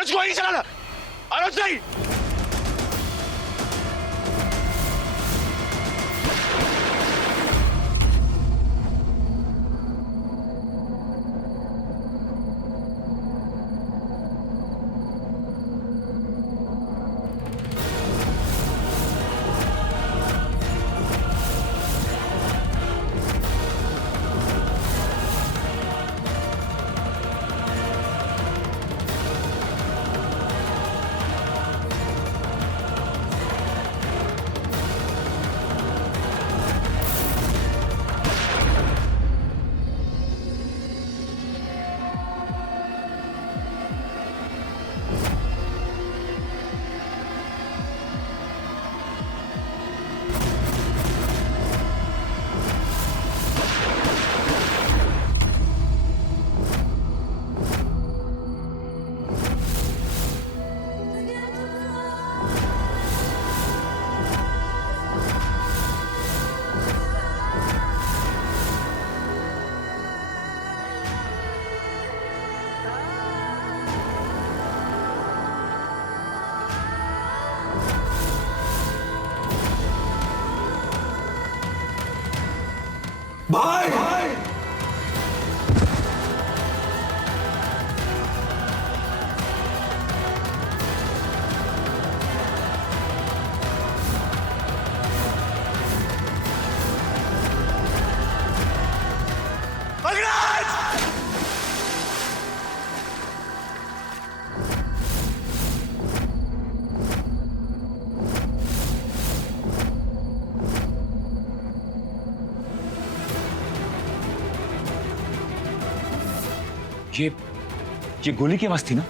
अनुज को ही चलाना। अनुज नहीं। भाई ये गोली की आवाज थी ना?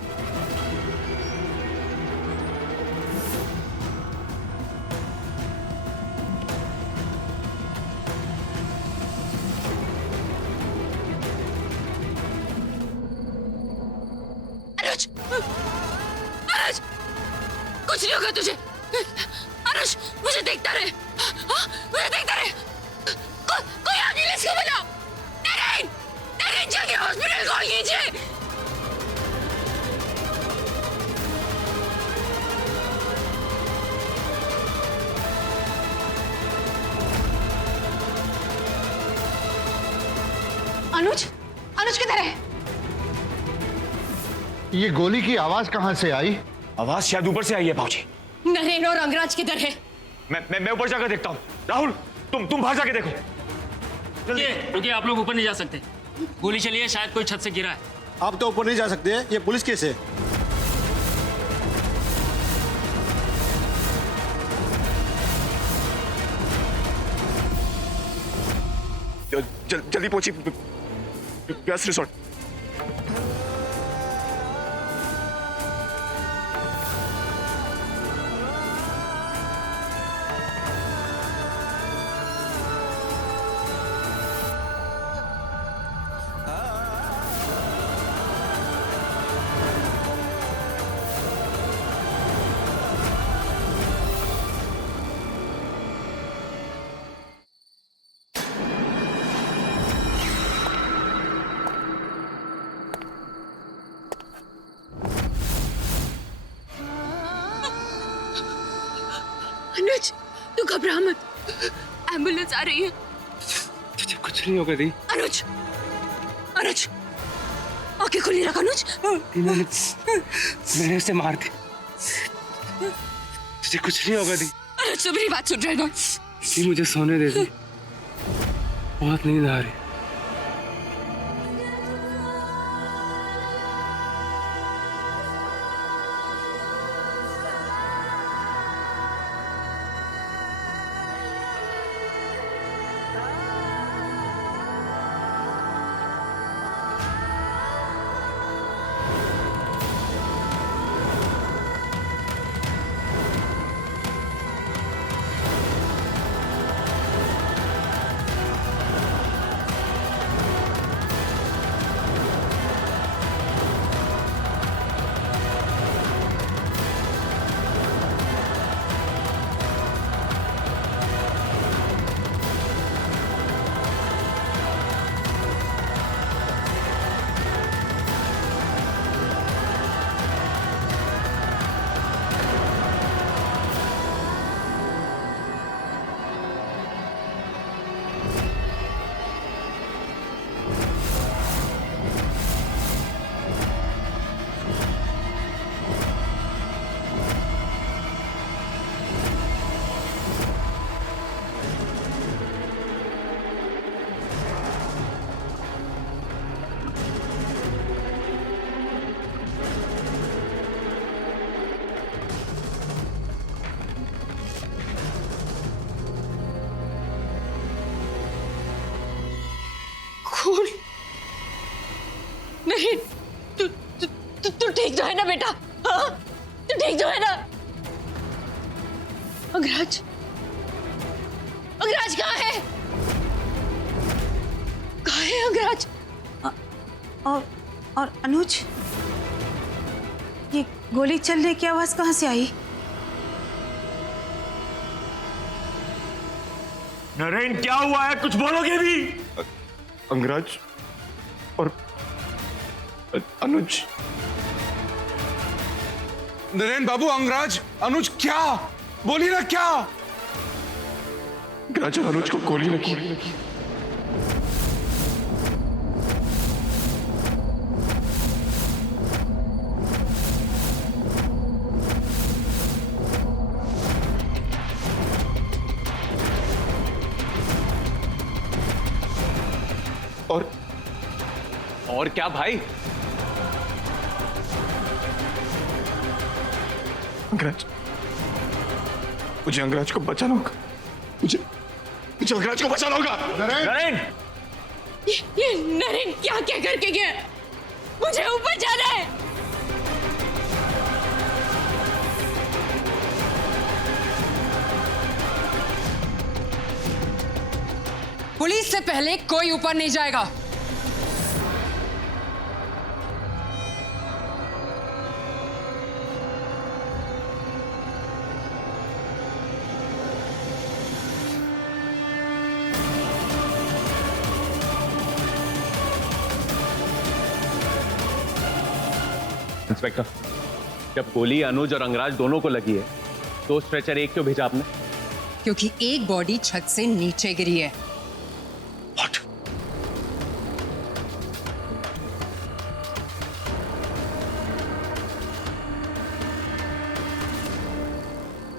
अनुज, अनुज, कुछ नहीं होगा तुझे। अनुज, मुझे देखता रहे, मुझे देखता रहे। कोई एम्बुलेंस को बुलाओ। नरेन, नरेन जल्दी हॉस्पिटल कॉल कीजिए। अनुज, अनुज किधर है? ये गोली की आवाज कहां से आई? आवाज शायद ऊपर से आई है बाबूजी। नरेन और अंगराज किधर है? मैं ऊपर जाकर देखता हूँ। राहुल, तुम बाहर जाके देखो। रुकिए, आप लोग ऊपर नहीं जा सकते। गोली चली है, शायद कोई छत से गिरा है। आप तो ऊपर नहीं जा सकते, ये पुलिस केस है। जल्दी पहुंची व्यास रिसोर्ट। अनुज, तू घबरा मत, एम्बुलेंस आ रही है। तुझे कुछ नहीं होगा दी। अनुज, अनुज, आंखें खुली रख अनुज। मैंने उसे मार दी। तुझे कुछ नहीं होगा दी। अनुज, तू मेरी बात सुन रहे ना? दी, मुझे सोने दे दी, बहुत नींद आ रही। राहुल, नहीं, तू तू तू तू ठीक तो है ना बेटा? हाँ, तू ठीक तो है ना? अंगराज, अंगराज कहाँ है? कहाँ है अंगराज? और अनुज, ये गोली चलने की आवाज कहाँ से आई? नरेन क्या हुआ है, कुछ बोलोगे भी? अंगराज और अनुज। नरेन बाबू, अंगराज, अनुज, क्या? बोलिए ना क्या? अंगराज और अनुज को गोली लगी। और क्या भाई? अंगराज, मुझे अंगराज को बचाना होगा। मुझे अंगराज को बचाना होगा। नरेन, ये नरेन क्या क्या करके गया? मुझे ऊपर जाना है। पुलिस से पहले कोई ऊपर नहीं जाएगा। इंस्पेक्टर, जब गोली अनुज और अंगराज दोनों को लगी है तो स्ट्रेचर एक क्यों भेजा आपने? क्योंकि एक बॉडी छत से नीचे गिरी है। What?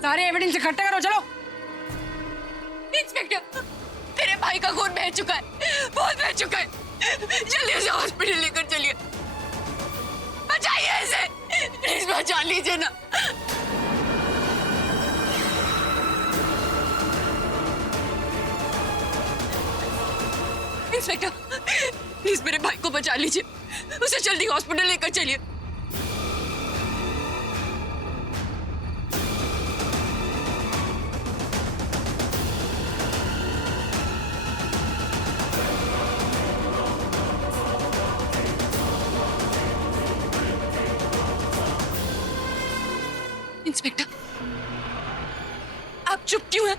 सारे एविडेंस इकट्ठा करो, चलो। इंस्पेक्टर, तेरे भाई का खून बह चुका है, बहुत बह चुका है। जल्दी उसे हॉस्पिटल लेकर चलिए। बचाइए इसे, प्लीज बचा लीजिए ना। इंस्पेक्टर, प्लीज मेरे भाई को बचा लीजिए, उसे जल्दी हॉस्पिटल लेकर चलिए। इंस्पेक्टर, आप चुप क्यों हैं?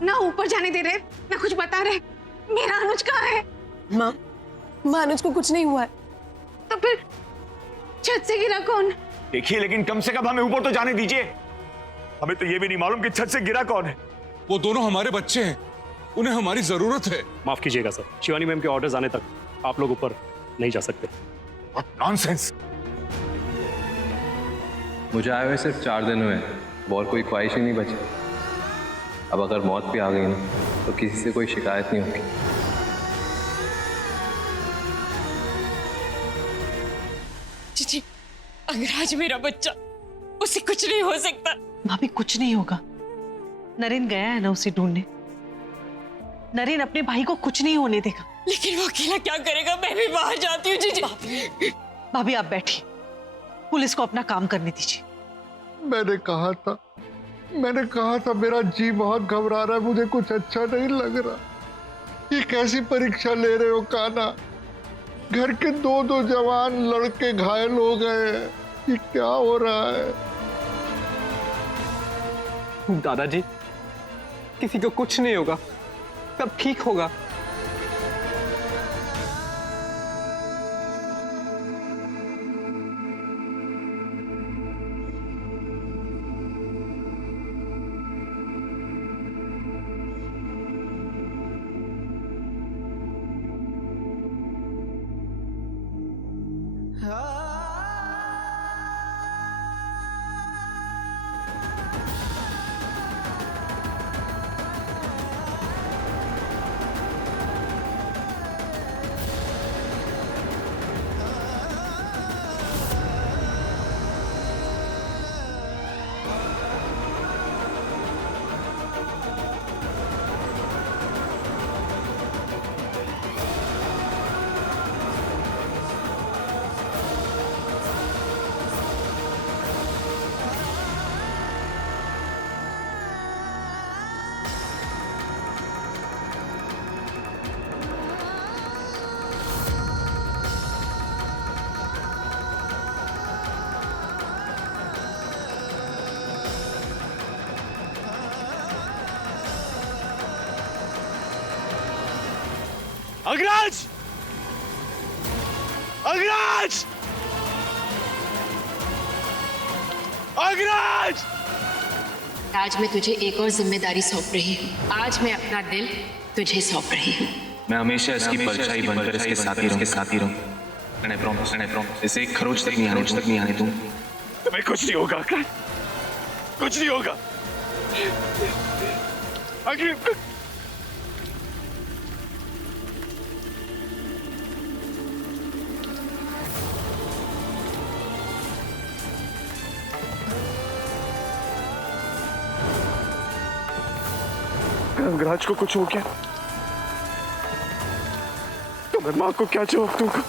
ना ऊपर जाने दे रहे, ना कुछ बता रहे। मेरा अनुज कहाँ है? माँ अनुज को कुछ नहीं हुआ है। तो फिर छत से गिरा कौन? देखिए, लेकिन कम से कम हमें ऊपर तो जाने दीजिए। हमें तो ये भी नहीं मालूम कि छत से गिरा कौन है। वो दोनों हमारे बच्चे हैं, उन्हें हमारी जरूरत है। माफ कीजिएगा सर, शिवानी मैम के ऑर्डर्स आने तक आप लोग ऊपर नहीं जा सकते। नॉनसेंस। मुझे आए हुए सिर्फ 4 दिन हुए, और कोई ख्वाहिश ही नहीं बची। अब अगर मौत भी आ गई ना तो किसी से कोई शिकायत नहीं होगी। जी, अंगराज मेरा बच्चा, उसे कुछ नहीं हो सकता। भाभी कुछ नहीं होगा, नरेन गया है ना उसे ढूंढने। नरेन अपने भाई को कुछ नहीं होने देगा। लेकिन वो अकेला क्या करेगा? मैं भी बाहर जाती हूँ जीजी। भाभी आप बैठिए, पुलिस को अपना काम करने दीजिए। मैंने कहा था मेरा जी बहुत घबरा रहा है, मुझे कुछ अच्छा नहीं लग रहा। ये कैसी परीक्षा ले रहे हो कान्हा? घर के दो जवान लड़के घायल हो गए, ये क्या हो रहा है? दादाजी, किसी को कुछ नहीं होगा, सब ठीक होगा। अंगराज! अंगराज! अंगराज! आज मैं तुझे एक और जिम्मेदारी सौंप रही हूँ। आज मैं अपना दिल तुझे सौंप रही हूँ। मैं हमेशा इसकी परछाई बनकर इसके साथ ही रहूं। And I promise, इसे एक खरोच तक नहीं आने दूं। तुम्हें कुछ नहीं होगा अंगराज, कुछ नहीं होगा। अंगराज को कुछ हो गया तो मैं मां को क्या जवाब दूंगा?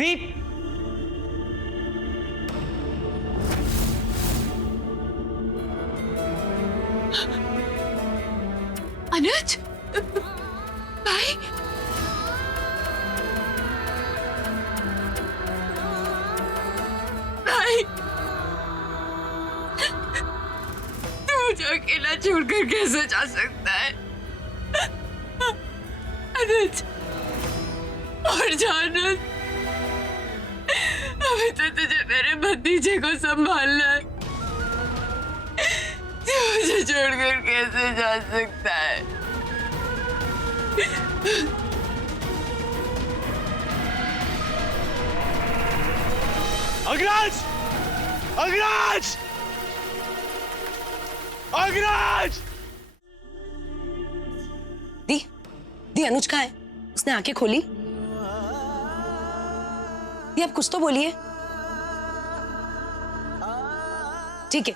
दीप, अनुज भाई, भाई तू मुझे अकेला छोड़कर कैसे जा सकता है? अनुज और जानत, अभी तो तुझे मेरे भतीजे को संभालना है। तू मुझे छोड़कर कैसे जा सकता है? अंगराज! अंगराज! अंगराज! दी अनुज कहाँ है? उसने आंखें खोली? दी आप कुछ तो बोलिए। ठीक है,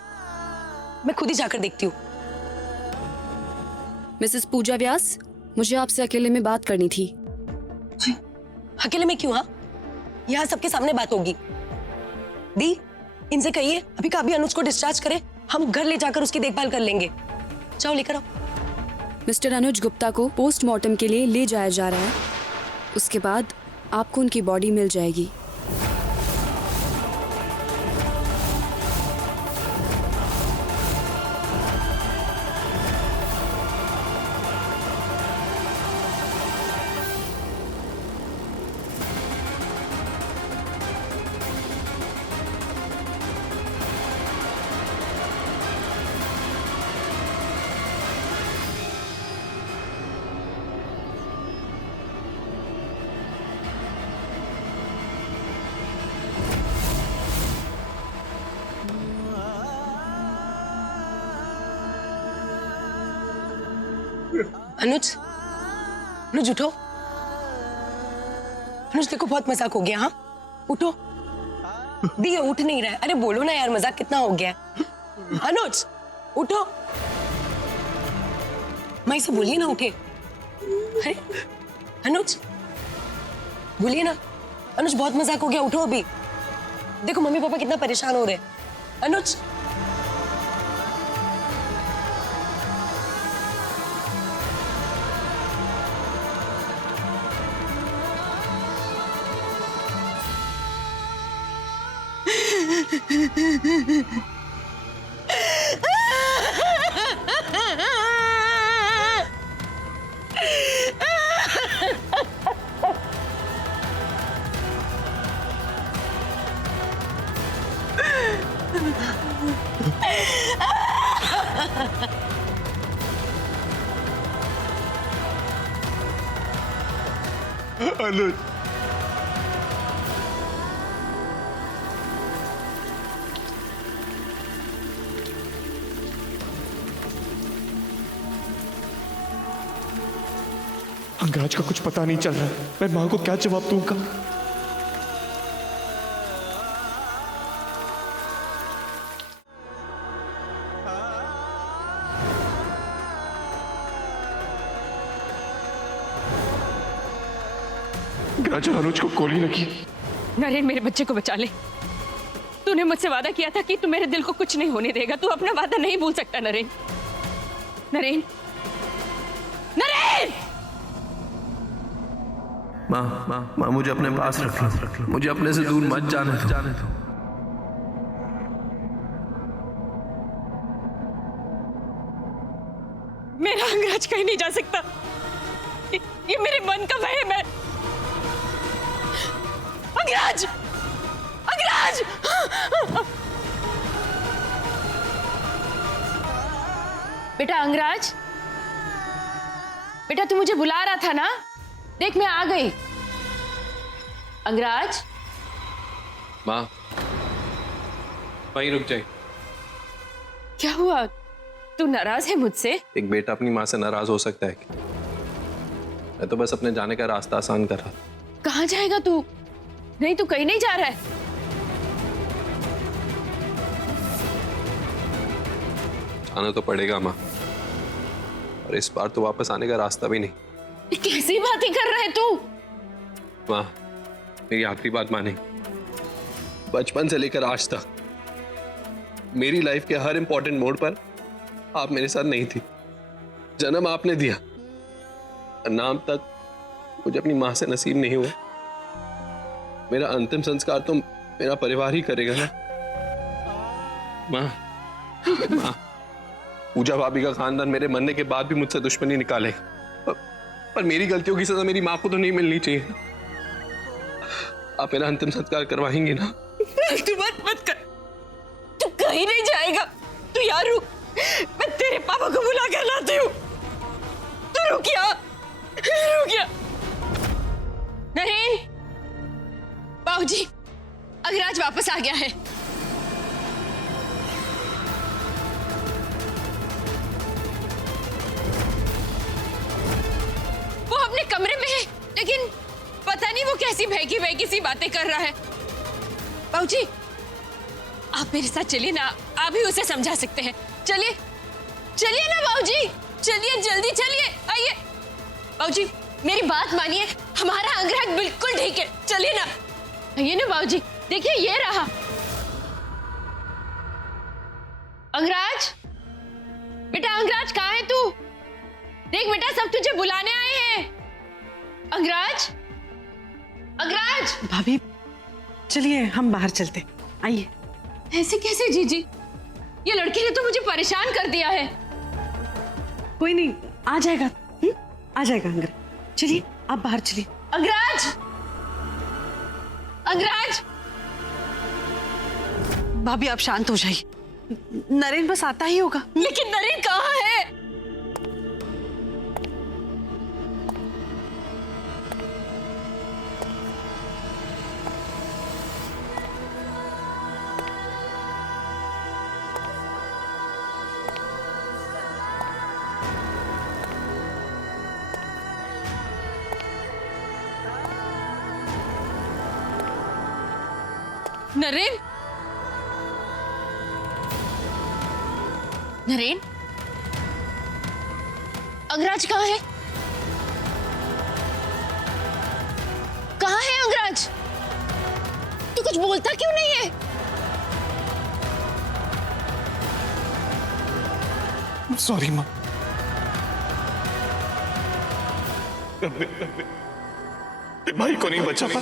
मैं खुद ही जाकर देखती हूँ। मिसेस पूजा व्यास, मुझे आपसे अकेले में बात करनी थी। अकेले में क्यों? हाँ, यहाँ सबके सामने बात होगी। दी, इनसे कहिए अभी का अभी अनुज को डिस्चार्ज करें, हम घर ले जाकर उसकी देखभाल कर लेंगे। जाओ लेकर आओ। मिस्टर अनुज गुप्ता को पोस्टमार्टम के लिए ले जाया जा रहा है, उसके बाद आपको उनकी बॉडी मिल जाएगी। अनुज, अनुज उठो। अनुज देखो बहुत मजाक हो गया। हाँ उठो। दी उठ नहीं रहा है। अरे बोलो ना यार, मजाक कितना हो गया। अनुज उठो। मैं इसे बोलिए ना उठे। अरे अनुज बोलिए ना। अनुज बहुत मजाक हो गया, उठो अभी। देखो मम्मी पापा कितना परेशान हो रहे हैं। अनुज अनुज, अंगराज का कुछ पता नहीं चल रहा है। मैं मां को क्या जवाब दूंगा? अंगराज और अनुज को गोली लगी। नरेन मेरे बच्चे को बचा ले। तूने मुझसे वादा किया था कि तू मेरे दिल को कुछ नहीं होने देगा। तू अपना वादा नहीं भूल सकता नरेन। नरेन, नरेन! माँ मुझे अपने पास रख। मुझे अपने से दूर मत जाने दो। मेरा अंगराज कहीं नहीं जा सकता। ये मेरे मन का वहम है। अंगराज! अंगराज! बेटा अंगराज, बेटा तू मुझे बुला रहा था ना? देख मैं आ गई। अंगराज, माँ वहीं रुक जाए। क्या हुआ? तू नाराज है मुझसे? एक बेटा अपनी माँ से नाराज हो सकता है? मैं तो बस अपने जाने का रास्ता आसान कर रहा था। कहाँ जाएगा तू? नहीं तू कहीं नहीं जा रहा है। जाना तो पड़ेगा माँ, और इस बार तो वापस आने का रास्ता भी नहीं। कैसी बातें कर रहा है तू? माँ मेरी आखिरी बात माने। बचपन से लेकर आज तक मेरी लाइफ के हर इंपॉर्टेंट मोड़ पर आप मेरे साथ नहीं थी। जन्म आपने दिया, नाम तक मुझे अपनी माँ से नसीब नहीं हुआ। मेरा अंतिम संस्कार तो मेरा परिवार ही करेगा ना। माँ पूजा भाभी का खानदान मेरे मरने के बाद भी मुझसे दुश्मनी निकालेगा, पर मेरी गलतियों की सजा मेरी माँ को तो नहीं मिलनी चाहिए। आप मेरा अंतिम संस्कार करवाएंगे ना? तू मत कर। तू कहीं नहीं जाएगा। तू यार रुक, मैं तेरे पापा को बुला कर लाती हूँ। तू रुक या नरेन, बाबूजी अंगराज वापस आ गया है। वो अपने कमरे में है, लेकिन पता नहीं वो कैसी बहकी सी बातें कर रहा है। बाबूजी आप मेरे साथ चलिए ना, आप ही उसे समझा सकते हैं। चलिए ना बाबूजी, चलिए जल्दी चलिए, आइए। बाबूजी मेरी बात मानिए, हमारा अंगराज बिल्कुल ठीक है। चलिए ना, आइए ना बाबूजी। देखिए ये रहा अंगराज। बेटा अंगराज कहाँ है तू? देख बेटा सब तुझे बुलाने आए हैं। अंगराज, अंगराज! भाभी चलिए हम बाहर चलते, आइए। ऐसे कैसे जीजी? ये लड़के ने तो मुझे परेशान कर दिया है। कोई नहीं, आ जाएगा। आ जाएगा अंगराज। चलिए आप बाहर चलिए। अंगराज, अंगराज! भाभी आप शांत हो जाइए, नरेन बस आता ही होगा। लेकिन नरेन कहाँ है? नरेन, नरेन, अंगराज कहाँ है? कहाँ है अंगराज? तू कुछ बोलता क्यों नहीं है? सॉरी माँ। भाई को नहीं बचा पा।